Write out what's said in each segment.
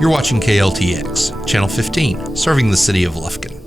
You're watching KLTX, Channel 15, serving the city of Lufkin.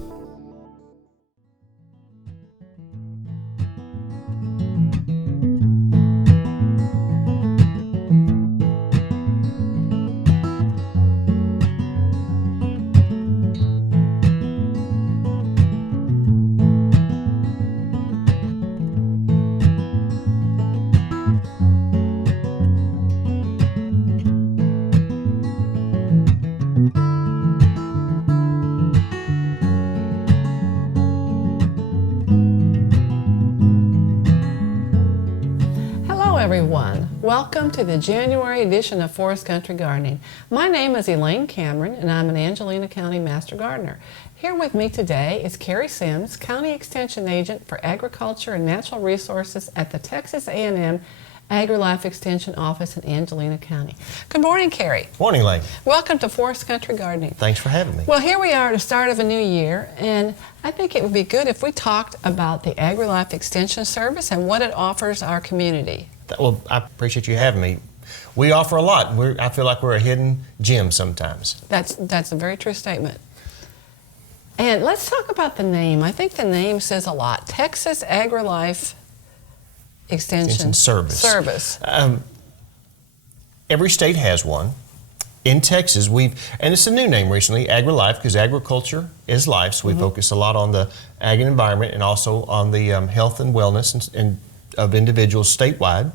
Everyone, welcome to the January edition of Forest Country Gardening. My name is Elaine Cameron and I'm an Angelina County Master Gardener. Here with me today is Cary Sims, County Extension Agent for Agriculture and Natural Resources at the Texas A&M AgriLife Extension Office in Angelina County. Good morning, Cary. Morning, Elaine. Welcome to Forest Country Gardening. Thanks for having me. Well, here we are at the start of a new year, and I think it would be good if we talked about the AgriLife Extension Service and what it offers our community. Well, I appreciate you having me. We offer a lot. I feel like we're a hidden gem sometimes. That's a very true statement. And let's talk about the name. I think the name says a lot. Texas AgriLife Extension Service. Every state has one. In Texas, and it's a new name recently, AgriLife, because agriculture is life, so we focus a lot on the ag and environment and also on the health and wellness and of individuals statewide.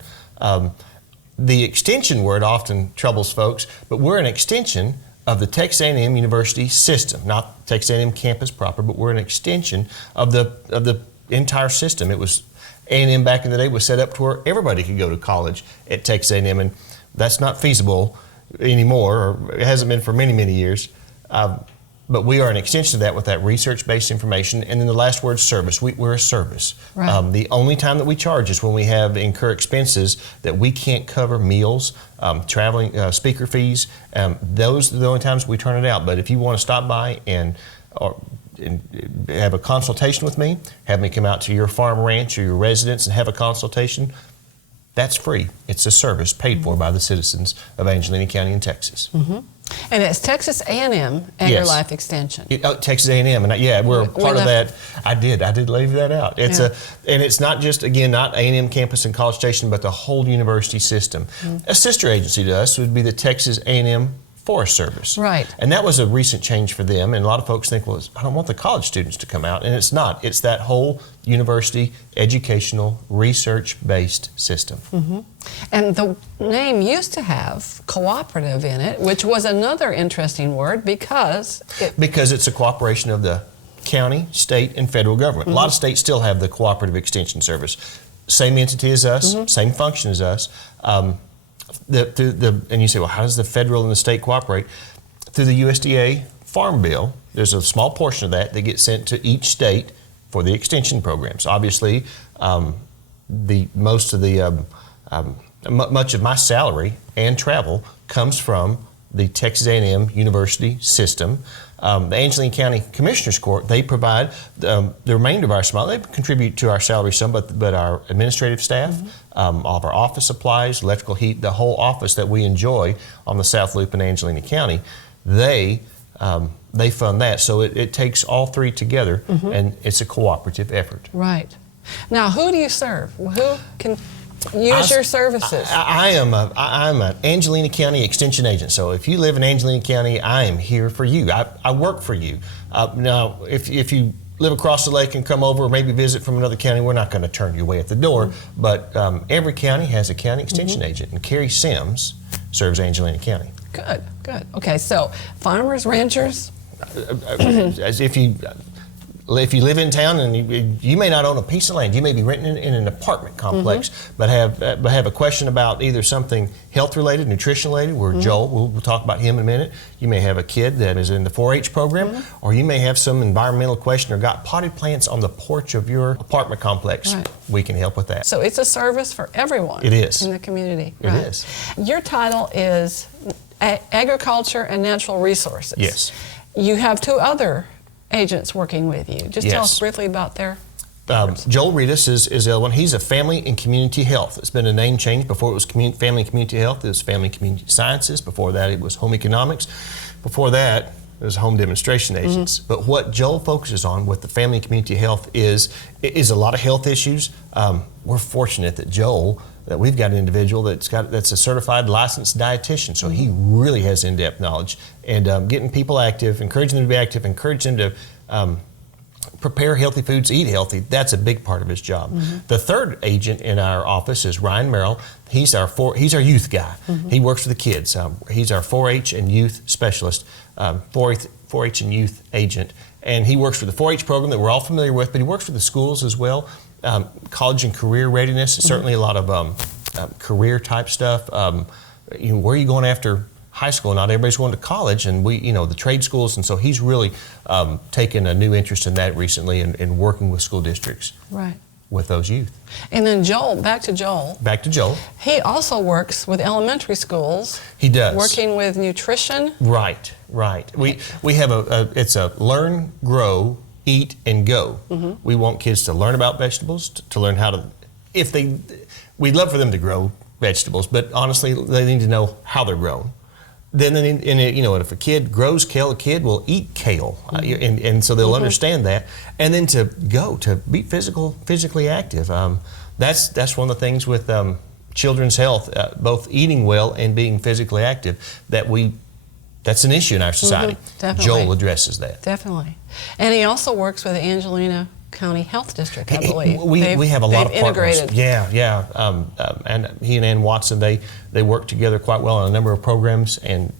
The extension word often troubles folks, but we're an extension of the Texas A&M University system, not Texas A&M campus proper, but we're an extension of the entire system. It was A&M back in the day was set up to where everybody could go to college at Texas A&M, and that's not feasible anymore, or it hasn't been for many, many years. But we are an extension of that with that research-based information. And then the last word, service. We're a service. Right. The only time that we charge is when we incur expenses that we can't cover, meals, traveling, speaker fees. Those are the only times we turn it out. But if you want to stop by and have a consultation with me, have me come out to your farm, ranch, or your residence and have a consultation, that's free. It's a service paid for by the citizens of Angelina County in Texas. And it's Texas A&M AgriLife Extension. Texas A&M, and we're a part of that. I did leave that out. It's and it's not just, again, not A&M campus and College Station, but the whole university system. A sister agency to us would be the Texas A&M Forest Service. Right. And that was a recent change for them, and a lot of folks think, well, I don't want the college students to come out, and it's not. It's that whole university, educational, research-based system. And the name used to have cooperative in it, which was another interesting word because it's a cooperation of the county, state, and federal government. A lot of states still have the Cooperative Extension Service. Same entity as us, same function as us. And you say, well, how does the federal and the state cooperate? Through the USDA Farm Bill, there's a small portion of that gets sent to each state for the extension programs. Obviously, much of my salary and travel comes from the Texas A&M University system. The Angelina County Commissioners Court, they provide the remainder of our smile. They contribute to our salary some, but our administrative staff, all of our office supplies, electrical heat, the whole office that we enjoy on the South Loop in Angelina County, they fund that. So it takes all three together, and it's a cooperative effort. Right. Now, who do you serve? Who can use your services? I'm an Angelina County Extension Agent. So if you live in Angelina County, I am here for you. I work for you. Now, if you live across the lake and come over or maybe visit from another county, we're not going to turn you away at the door. But every county has a county extension agent, and Cary Sims serves Angelina County. Good, good. Okay, so farmers, ranchers? As if you live in town and you may not own a piece of land, you may be renting in an apartment complex, but have a question about either something health related, nutrition related, where Joel, we'll talk about him in a minute. You may have a kid that is in the 4-H program, or you may have some environmental question or got potted plants on the porch of your apartment complex. Right. We can help with that. So it's a service for everyone. It is. In the community. It is. Your title is Agriculture and Natural Resources. Yes. You have two other agents working with you. Just tell us briefly about their Joel Reedus is the other one. He's a family and community health. It's been a name change. Before it was family and community health, it was family and community sciences. Before that, it was home economics. Before that, it was home demonstration agents. But what Joel focuses on with the family and community health is a lot of health issues. We're fortunate that we've got an individual that's a certified licensed dietitian, so he really has in-depth knowledge. And getting people active, encouraging them to be active, encouraging them to prepare healthy foods, eat healthy, that's a big part of his job. The third agent in our office is Ryan Merrill. He's our youth guy. He works with the kids. He's our 4-H and youth specialist, 4-H and youth agent. And he works for the 4-H program that we're all familiar with, but he works for the schools as well. College and career readiness, certainly a lot of career type stuff. Where are you going after high school? Not everybody's going to college, and the trade schools, and so he's really taken a new interest in that recently in working with school districts. Right. With those youth. And then back to Joel. He also works with elementary schools. He does. Working with nutrition. Right. We have it's a learn, grow, eat, and go. We want kids to learn about vegetables, to learn how to, we'd love for them to grow vegetables, but honestly, they need to know how they're grown. Then, if a kid grows kale, a kid will eat kale, and so they'll understand that. And then to be physically active. That's one of the things with children's health, both eating well and being physically active, that's an issue in our society. Definitely. Joel addresses that. Definitely. And he also works with the Angelina County Health District, I believe. We have a lot of partners. Integrated. Yeah. And he and Ann Watson, they work together quite well on a number of programs, and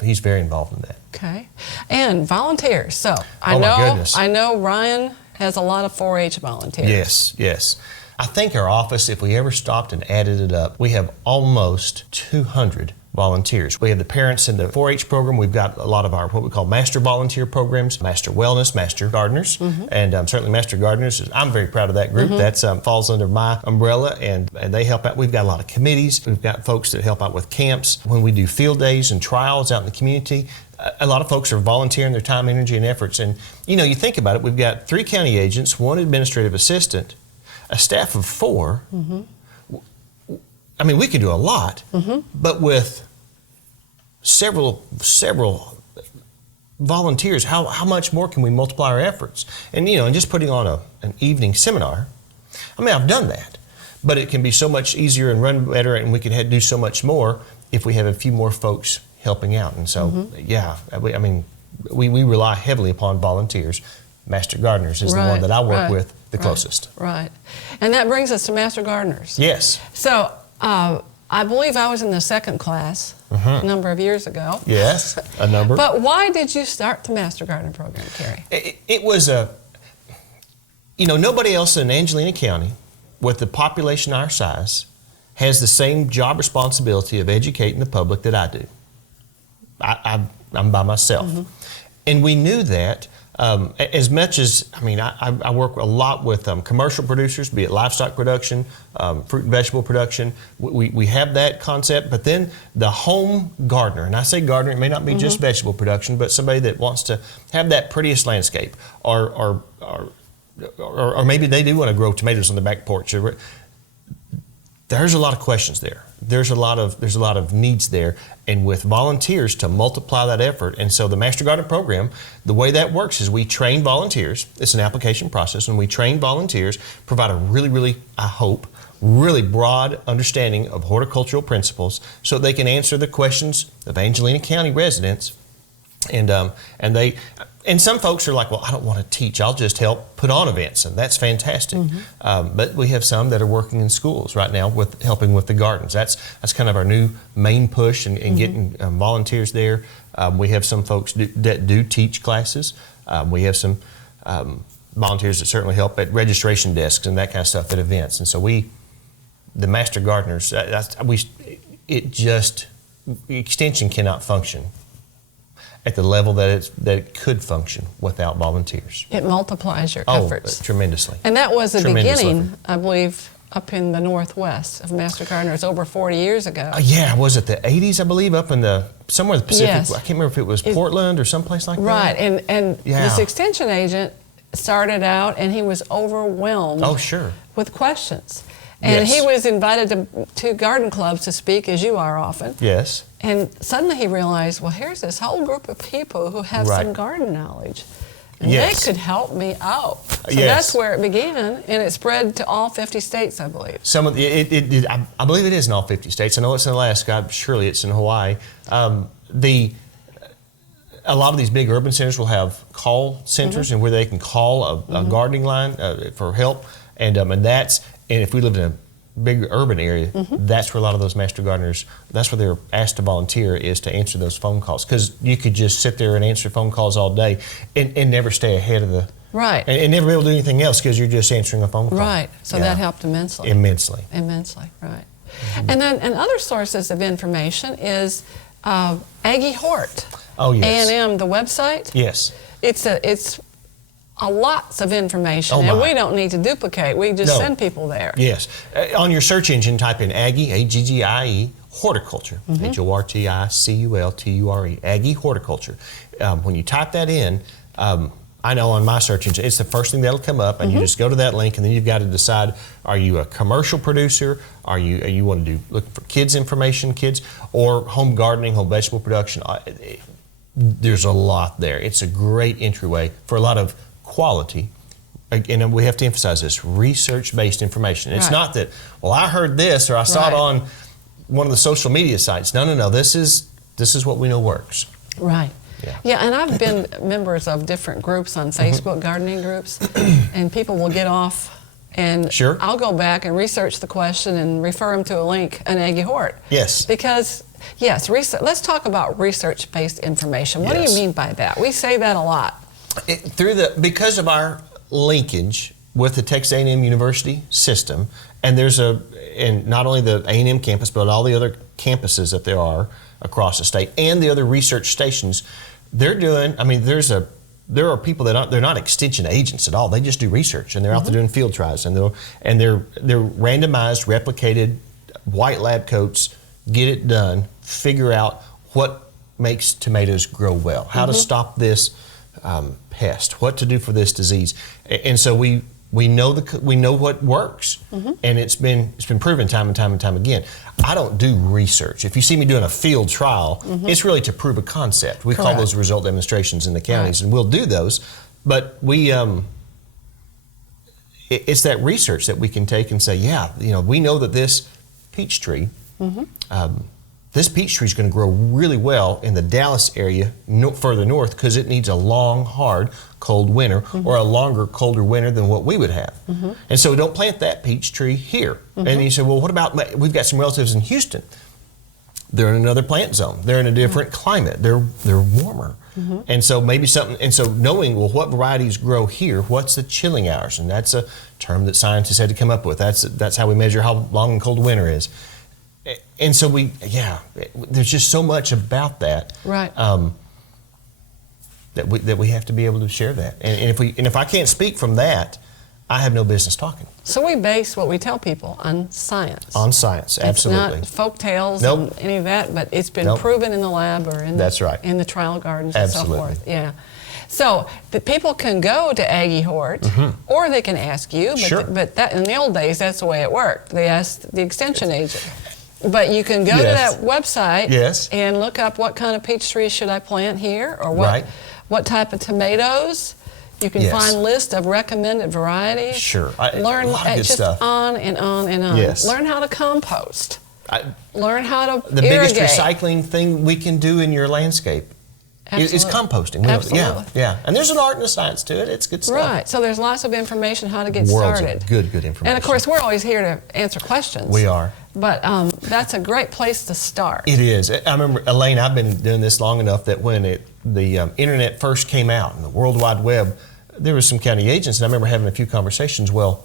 he's very involved in that. Okay. And volunteers. So I know Ryan has a lot of 4-H volunteers. Yes. I think our office, if we ever stopped and added it up, we have almost 200 volunteers. We have the parents in the 4-H program. We've got a lot of our what we call master volunteer programs, master wellness, master gardeners, and certainly master gardeners. I'm very proud of that group. That falls under my umbrella, and they help out. We've got a lot of committees. We've got folks that help out with camps. When we do field days and trials out in the community, a lot of folks are volunteering their time, energy, and efforts. And you think about it, we've got 3 county agents, 1 administrative assistant, a staff of 4. I mean, we could do a lot, but with several volunteers, how much more can we multiply our efforts? And and just putting on an evening seminar, I mean, I've done that, but it can be so much easier and run better, and we can do so much more if we have a few more folks helping out. And so, we rely heavily upon volunteers. Master gardeners is the one that I work with the closest. Right. And that brings us to master gardeners. Yes. So, I believe I was in the 2nd class a number of years ago. Yes, a number. But why did you start the Master Gardener program, Cary? It was nobody else in Angelina County with the population our size has the same job responsibility of educating the public that I do. I'm by myself. And we knew that as much as, I work a lot with commercial producers, be it livestock production, fruit and vegetable production. We have that concept, but then the home gardener, and I say gardener, it may not be just vegetable production, but somebody that wants to have that prettiest landscape, or maybe they do want to grow tomatoes on the back porch. There's a lot of questions there. There's a lot of needs there, and with volunteers to multiply that effort. And so the Master Gardener program, the way that works is we train volunteers. It's an application process, and we train volunteers, provide a really, I hope, really broad understanding of horticultural principles, so they can answer the questions of Angelina County residents. And some folks are like, well, I don't want to teach. I'll just help put on events, and that's fantastic. But we have some that are working in schools right now with helping with the gardens. That's kind of our new main push, and getting volunteers there. We have some folks that do teach classes. We have some volunteers that certainly help at registration desks and that kind of stuff at events. And so the Master Gardeners, Extension cannot function at the level that it could function without volunteers. It multiplies your efforts. Tremendously. And that was the beginning, I believe, up in the Northwest of Master Gardeners over 40 years ago. Was it the 80s, I believe, up in somewhere in the Pacific? Yes. I can't remember if it was Portland or someplace like that. Right, and this extension agent started out, and he was overwhelmed. Oh, sure. With questions. And Yes. he was invited to garden clubs to speak, as you are often. Yes. And suddenly he realized, well, here's this whole group of people who have Right. some garden knowledge. And Yes. they could help me out. So Yes. that's where it began, and it spread to all 50 states, I believe. Some of the, I believe it is in all 50 states. I know it's in Alaska. Surely it's in Hawaii. A lot of these big urban centers will have call centers, and where they can call a gardening line for help, and if we live in a big urban area, that's where a lot of those master gardeners, that's where they're asked to volunteer, is to answer those phone calls, because you could just sit there and answer phone calls all day and never stay ahead of the Right. and never be able to do anything else because you're just answering a phone call. Right. So Yeah. that helped immensely. Immensely. Immensely, right. And then and other sources of information is Aggie Hort. Oh, yes. A&M, the website. Yes. It's a lots of information, Oh, and my. we don't need to duplicate. We just No. send people there. Yes. On your search engine, type in Aggie, A-G-G-I-E, horticulture, H-O-R-T-I-C-U-L-T-U-R-E, Aggie horticulture. When you type that in, I know on my search engine, it's the first thing that'll come up, and you just go to that link, and then you've got to decide: are you a commercial producer? Are you want to look for kids information, or home gardening, home vegetable production? There's a lot there. It's a great entryway for a lot of quality. And we have to emphasize this: research-based information. It's Right. not that, well, I heard this or I saw it Right. on one of the social media sites. No. This is what we know works. Right. Yeah. Yeah, and I've been members of different groups on Facebook, gardening groups, and people will get off, and Sure. I'll go back and research the question and refer them to a link, an Aggie Hort. Yes. Because, yes, let's talk about research-based information. What do Yes. you mean by that? We say that a lot. Because of our linkage with the Texas A&M University system, and and not only the A&M campus, but all the other campuses that there are across the state, and the other research stations, they're doing. I mean, there are people they're not extension agents at all. They just do research, and they're out there doing field trials, and they're randomized, replicated, white lab coats, get it done, figure out what makes tomatoes grow well, how to stop this pest, what to do for this disease, and so we know what works, and it's been proven time and time again. I don't do research. If you see me doing a field trial, it's really to prove a concept. We call Correct. those result demonstrations in the counties, and we'll do those. But it's that research that we can take and say, we know that this peach tree. This peach tree is going to grow really well in the Dallas area further north because it needs a long, hard, cold winter or a longer, colder winter than what we would have. And so don't plant that peach tree here. And you say, well, what about, we've got some relatives in Houston. They're in another plant zone. They're in a different climate. They're warmer. And so knowing, well, what varieties grow here, what's the chilling hours? And that's a term that scientists had to come up with. That's how we measure how long and cold winter is. And so there's just so much about that, Right. That we have to be able to share that. And if I can't speak from that, I have no business talking. So we base what we tell people on science. On science, absolutely. It's not folk tales Nope. and any of that, but it's been Nope. proven in the lab or in That's right. in the trial gardens Absolutely. and so forth. Yeah. So the people can go to Aggie Hort, or they can ask you. But, Sure. but that in the old days, that's the way it worked. They asked the extension agent. But you can go to Yes. that website Yes. and look up what kind of peach trees should I plant here, or Right. what type of tomatoes. You can Yes. find lists of recommended varieties. Sure. Learn a lot of good just stuff. on and on and on. Yes. Learn how to compost. Learn how to The irrigate. biggest recycling thing we can do in your landscape is Absolutely. composting. Absolutely. Yeah. And there's an art and a science to it. It's good stuff. Right. So there's lots of information how to get Worlds started. of good information. And of course, we're always here to answer questions. We are. But that's a great place to start. It is. I remember, Elaine, I've been doing this long enough that when the internet first came out and the World Wide Web, there were some county agents, and I remember having a few conversations. Well,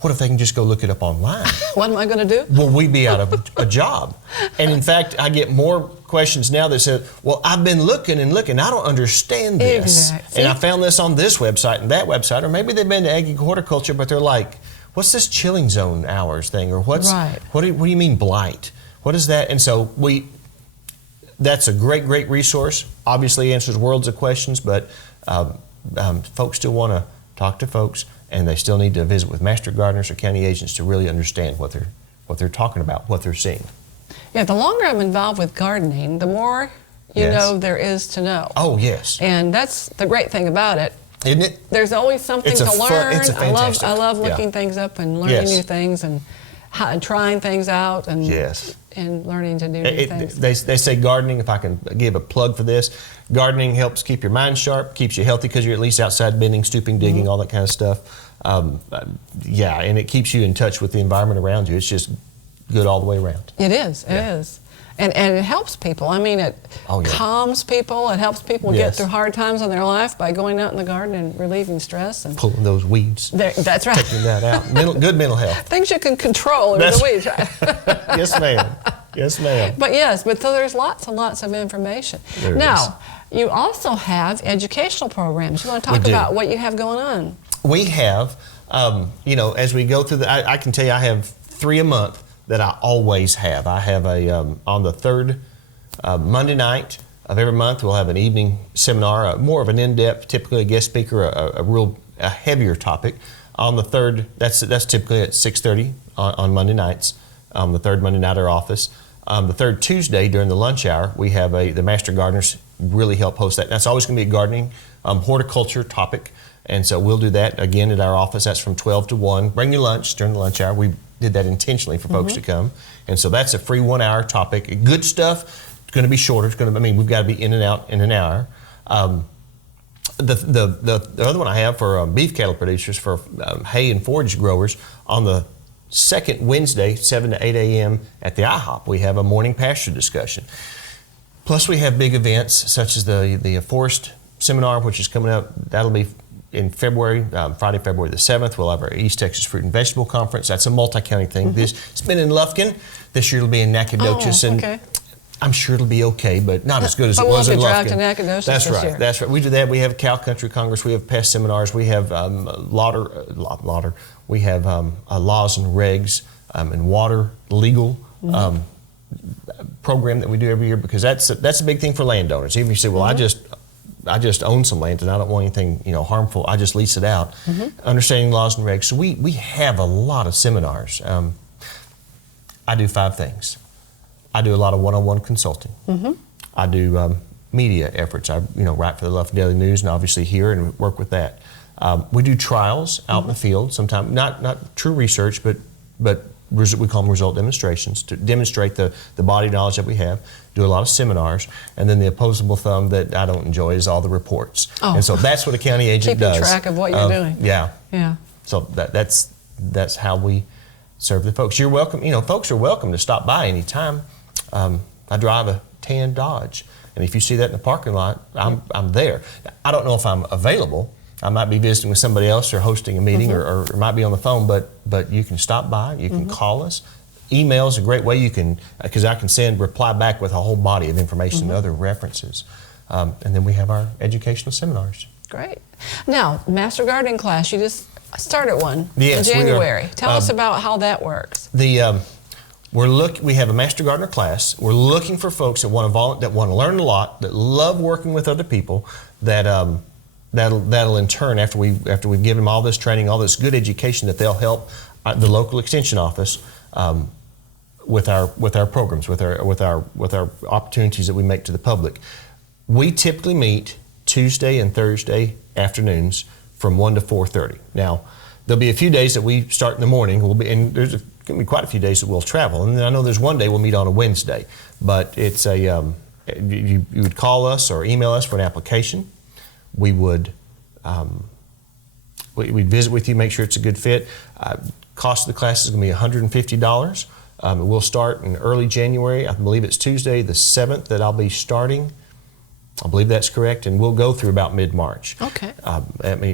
what if they can just go look it up online? What am I going to do? Will we be out of a job? And in fact, I get more questions now that say, well, I've been looking and looking. I don't understand this. Exactly. And I found this on this website and that website. Or maybe they've been to Aggie Horticulture, but they're like, what's this chilling zone hours thing? Or what do you mean blight? What is that? And so that's a great resource. Obviously answers worlds of questions, but folks still want talk to folks, and they still need to visit with master gardeners or county agents to really understand what they're talking about, what they're seeing. Yeah, the longer I'm involved with gardening, the more you know there is to know. Oh, yes. And that's the great thing about it. Isn't it? There's always something to learn. It's a fantastic. I love looking things up and learning new things and trying things out and learning to do new things. They say gardening, if I can give a plug for this, gardening helps keep your mind sharp, keeps you healthy because you're at least outside bending, stooping, digging, all that kind of stuff. And it keeps you in touch with the environment around you. It's just good all the way around. It is. It is. And it helps people. I mean, it calms people. It helps people get through hard times in their life by going out in the garden and relieving stress. And pulling those weeds. That's right. Taking that out. Good mental health. Things you can control over the weeds, right? Yes, ma'am. Yes, ma'am. But so there's lots and lots of information. Now, you also have educational programs. You want to talk about what you have going on? We have, as we go through I can tell you I have 3 a month that I always have. I have on the third Monday night of every month, we'll have an evening seminar, more of an in-depth, typically a guest speaker, a heavier topic. On the third, that's typically at 6:30 on Monday nights, the third Monday night at our office. The third Tuesday during the lunch hour, we have the Master Gardeners really help host that. That's always going to be a gardening, horticulture topic. And so we'll do that again at our office. That's from 12 to 1. Bring your lunch during the lunch hour. We did that intentionally for folks to come. And so that's a free 1 hour topic. Good stuff. It's going to be shorter. We've got to be in and out in an hour. The other one I have for beef cattle producers, for hay and forage growers, on the second Wednesday, 7 to 8 a.m. at the IHOP, we have a morning pasture discussion. Plus we have big events such as the forest seminar, which is coming up. That'll be in February, Friday, February the 7th. We'll have our East Texas Fruit and Vegetable Conference. That's a multi-county thing. It's been in Lufkin. This year it'll be in Nacogdoches. And I'm sure it'll be okay, but not as good as it was in Lufkin. But we'll be dragged to Nacogdoches this year. That's right. We do that. We have Cow Country Congress. We have pest seminars. We have we have laws and regs and water legal program that we do every year, because that's a big thing for landowners. Even if you say, well, I just own some land and I don't want anything harmful, I just lease it out. Understanding laws and regs. So we have a lot of seminars. I do 5 things. I do a lot of one-on-one consulting. I do media efforts. I write for the Lufkin Daily News and obviously here and work with that. We do trials out in the field. Sometimes not true research, but we call them result demonstrations to demonstrate the body knowledge that we have. Do a lot of seminars, and then the opposable thumb that I don't enjoy is all the reports. And so that's what a county agent does. Keeping track of what you're doing. Yeah. So that's how we serve the folks. You're welcome. Folks are welcome to stop by anytime. I drive a tan Dodge, and if you see that in the parking lot, I'm there. I don't know if I'm available. I might be visiting with somebody else or hosting a meeting or might be on the phone, but you can stop by, you can call us. Email is a great way because I can reply back with a whole body of information and other references. And then we have our educational seminars. Great. Now, Master Gardening class, you just started one in January. Tell us about how that works. We have a Master Gardener class. We're looking for folks that want to learn a lot, that love working with other people, that'll in turn, after we've given them all this training, all this good education, that they'll help the local extension office with our programs, with our opportunities that we make to the public. We typically meet Tuesday and Thursday afternoons from 1 to 4:30. Now, there'll be a few days that we start in the morning. And there's going to be quite a few days that we'll travel. And then I know there's one day we'll meet on a Wednesday. But it's you would call us or email us for an application. We would we'd visit with you, make sure it's a good fit. Cost of the class is going to be $150. We'll start in early January. I believe it's Tuesday the 7th that I'll be starting. I believe that's correct, and we'll go through about mid-March. Okay.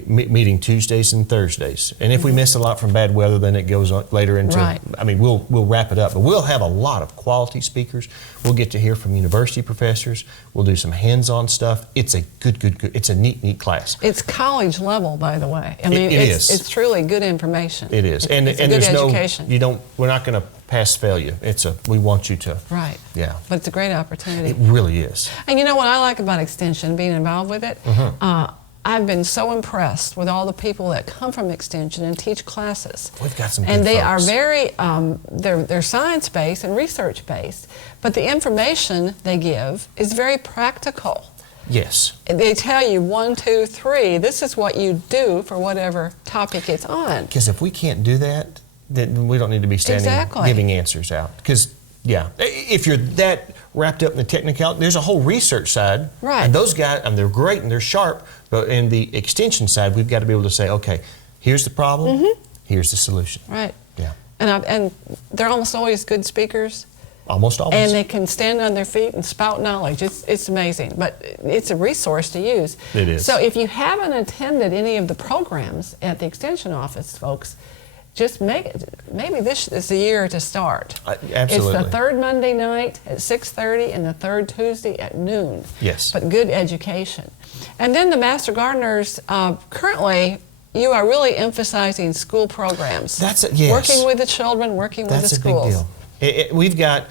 Meeting Tuesdays and Thursdays, and if we miss a lot from bad weather, then it goes on later into. Right. We'll wrap it up, but we'll have a lot of quality speakers. We'll get to hear from university professors. We'll do some hands-on stuff. It's a good. It's a neat class. It's college level, by the way. It is. It's truly good information. It is, and there's education. We're not going to pass-fail you. We want you to. Right. Yeah. But it's a great opportunity. It really is. And you know what I like about Extension, being involved with it? I've been so impressed with all the people that come from Extension and teach classes. We've got some good and they folks. are very, they're science-based and research-based, but the information they give is very practical. Yes. They tell you 1, 2, 3, this is what you do for whatever topic it's on. Because if we can't do that, then we don't need to be standing giving answers out. Because, yeah, if you're that wrapped up in the technicality, there's a whole research side. Right. And those guys, they're great and they're sharp, but in the extension side, we've got to be able to say, okay, here's the problem, here's the solution. Right. Yeah. And they're almost always good speakers. Almost always. And they can stand on their feet and spout knowledge. It's amazing, but it's a resource to use. It is. So if you haven't attended any of the programs at the Extension office, folks, just maybe this is the year to start. Absolutely. It's the third Monday night at 6:30 and the third Tuesday at noon. Yes. But good education. And then the Master Gardeners, currently, you are really emphasizing school programs. Yes. Working with the children, working with the schools. That's a big deal.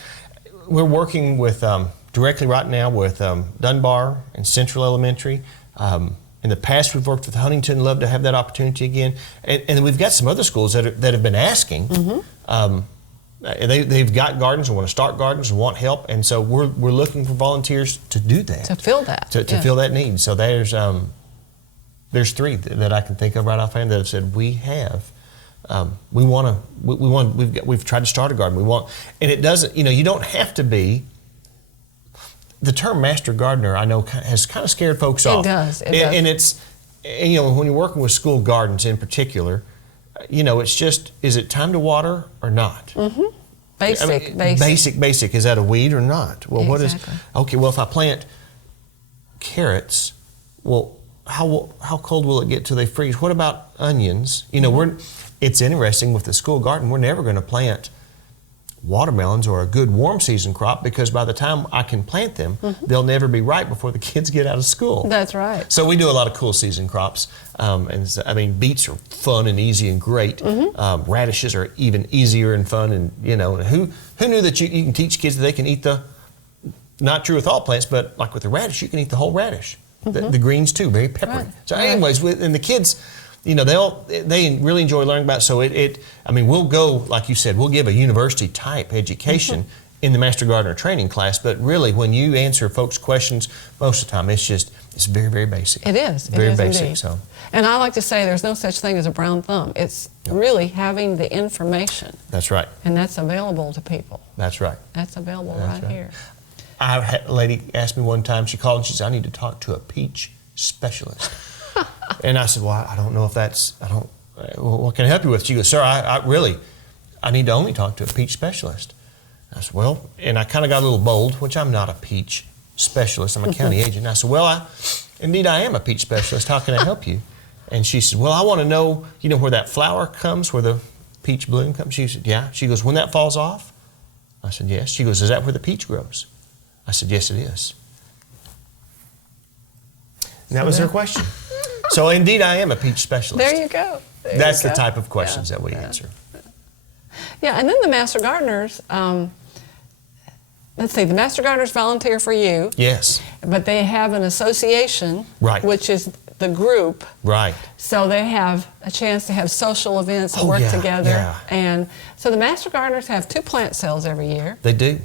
We're working with, directly right now with Dunbar and Central Elementary. In the past, we've worked with Huntington. Love to have that opportunity again. And we've got some other schools that have been asking. They've got gardens and want to start gardens and want help. And so we're looking for volunteers to do that. To fill that. To fill that need. So there's 3 that I can think of right offhand that have said we've tried to start a garden. And it doesn't, you don't have to be. The term Master Gardener, I know, has kind of scared folks off. It does. And it's, when you're working with school gardens in particular, it's just, is it time to water or not? Basic. Basic. Is that a weed or not? Well, Exactly. Okay, well, if I plant carrots, well, how cold will it get till they freeze? What about onions? It's interesting with the school garden, we're never going to plant watermelons or a good warm season crop because by the time I can plant them, they'll never be ripe before the kids get out of school. That's right. So we do a lot of cool season crops. Beets are fun and easy and great. Radishes are even easier and fun. And who knew that you can teach kids that they can eat not true with all plants, but like with the radish, you can eat the whole radish. The greens too, very peppery. Right. So anyways, and the kids, they really enjoy learning about it. So we'll go, like you said, we'll give a university type education in the Master Gardener training class, but really when you answer folks' questions, most of the time it's very, very basic. It is. Very basic. Indeed. So. And I like to say there's no such thing as a brown thumb. It's really having the information. That's right. And that's available to people. That's right. That's available That's right here. I had a lady asked me one time, she called and she said, I need to talk to a peach specialist. And I said, well, I don't know if what can I help you with? She goes, sir, I need to only talk to a peach specialist. I said, well, and I kind of got a little bold, which I'm not a peach specialist, I'm a county agent. And I said, well, indeed I am a peach specialist, how can I help you? And she said, well, I want to know, where that flower comes, where the peach bloom comes? She said, yeah. She goes, when that falls off? I said, yes. She goes, is that where the peach grows? I said, yes, it is. And that was her question. So indeed, I am a peach specialist. There you go. That's the type of questions that we answer. Yeah, and then the Master Gardeners, let's see, the Master Gardeners volunteer for you. Yes. But they have an association, right, which is the group. Right. So they have a chance to have social events and work together. Yeah. And so the Master Gardeners have 2 plant sales every year. They do.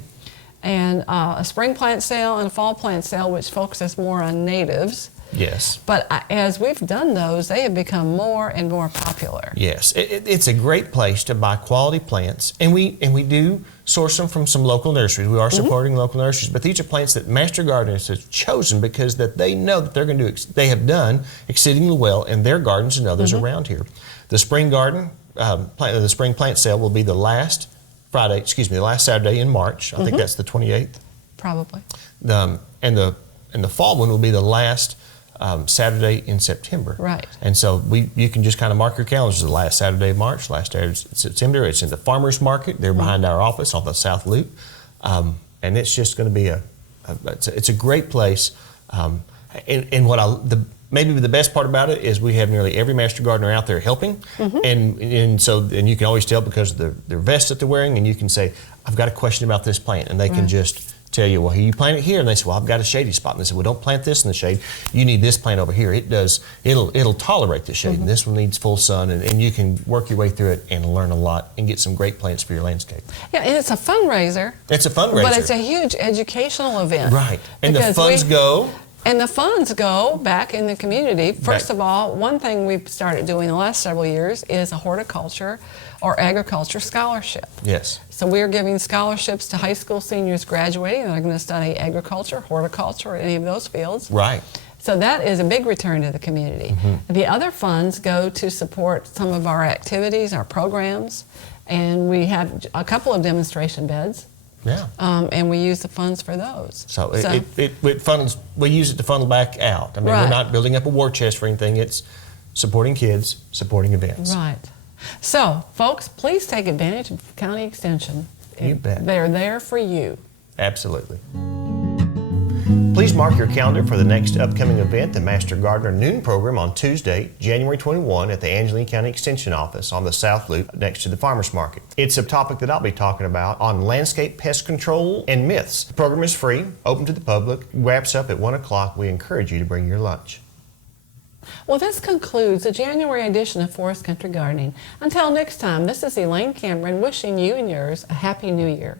And a spring plant sale and a fall plant sale, which focuses more on natives. Yes. But as we've done those, they have become more and more popular. Yes. It's a great place to buy quality plants. And we do source them from some local nurseries. We are supporting local nurseries. But these are plants that Master Gardeners have chosen because that they know that they have done exceedingly well in their gardens and others around here. The spring garden, the spring plant sale will be the last Saturday in March. I think that's the 28th. Probably. And the fall one will be the last Saturday in September. Right. And so you can just kind of mark your calendars. The last Saturday of March, last Saturday of September. It's in the farmers market. They're behind our office on the South Loop, and it's just going to be it's a great place. And maybe the best part about it is we have nearly every Master Gardener out there helping, and you can always tell because of their vest that they're wearing, and you can say, I've got a question about this plant, and they can just tell you, well, you plant it here, and they say, well, I've got a shady spot, and they say, well, don't plant this in the shade. You need this plant over here. It'll tolerate the shade, and this one needs full sun, and you can work your way through it and learn a lot and get some great plants for your landscape. Yeah, and it's a fundraiser. It's a fundraiser, but it's a huge educational event. Right, and the funds go. And the funds go back in the community. First of all, one thing we've started doing the last several years is a horticulture or agriculture scholarship. Yes. So we're giving scholarships to high school seniors graduating that are going to study agriculture, horticulture, or any of those fields. Right. So that is a big return to the community. The other funds go to support some of our activities, our programs, and we have a couple of demonstration beds. Yeah. And we use the funds for those. So it funnels, we use it to funnel back out. I mean, we're not building up a war chest for anything. It's supporting kids, supporting events. Right. So, folks, please take advantage of County Extension. You bet. They're there for you. Absolutely. Please mark your calendar for the next upcoming event, the Master Gardener Noon Program on Tuesday, January 21 at the Angelina County Extension Office on the South Loop next to the Farmers Market. It's a topic that I'll be talking about on landscape pest control and myths. The program is free, open to the public, wraps up at 1 o'clock. We encourage you to bring your lunch. Well, this concludes the January edition of Forest Country Gardening. Until next time, this is Elaine Cameron wishing you and yours a Happy New Year.